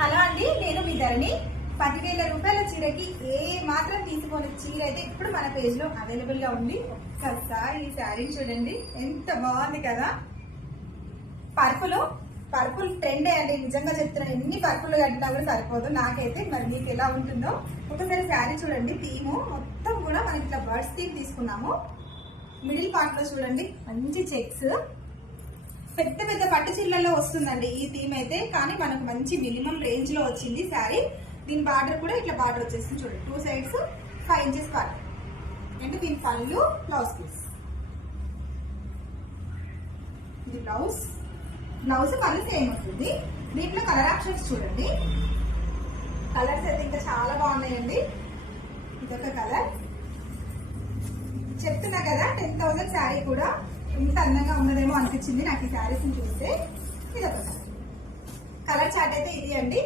Hello అండి, నేను మీ ధరణి. 10,000 రూపాయల చీరకి ఏ మాత్రం తీసుకోని చీర అయితే ఇప్పుడు మన పేజ్ లో అవైలబుల్ గా ఉంది. ఒక్కసారి ఈ శారీ చూడండి, ఎంత బాగుంది కదా. పర్పుల్ ట్రెండే అండి, నిజంగా చెప్తున్నా. ఎన్ని పర్పుల్ కట్టినా కూడా సరిపోదు నాకైతే. మరి మీకు ఎలా ఉంటుందో ఒకసారి శారీ చూడండి. థీము మొత్తం కూడా మనకి ఇట్లా బర్డ్స్ థీమ్ తీసుకున్నాము. మిడిల్ పార్ట్ లో చూడండి మంచి చెక్స్. పెద్ద పెద్ద పట్టు చీరలలో వస్తుందండి ఈ థీమ్ అయితే, కానీ మనకు మంచి మినిమం రేంజ్ లో వచ్చింది శారీ. దీని బార్డర్ కూడా ఇట్లా బార్డర్ వచ్చేసింది చూడండి. 2 సైడ్స్ 5 ఇంచెస్ బార్డర్. అంటే దీని పళ్ళు, బ్లౌజ్ పీస్. ఇది బ్లౌజ్ పళ్ళు సేమ్ వస్తుంది. దీంట్లో కలర్ ఆప్షన్స్ చూడండి. కలర్స్ అయితే ఇంకా చాలా బాగున్నాయండి. ఇదొక కలర్. చెప్తున్నా కదా 10,000 శారీ కూడా ఇంత అందంగా ఉన్నదేమో అనిపించింది నాకు ఈ శారీస్ చూస్తే. ఇదొక కలర్ చార్ట్ అయితే ఇది అండి.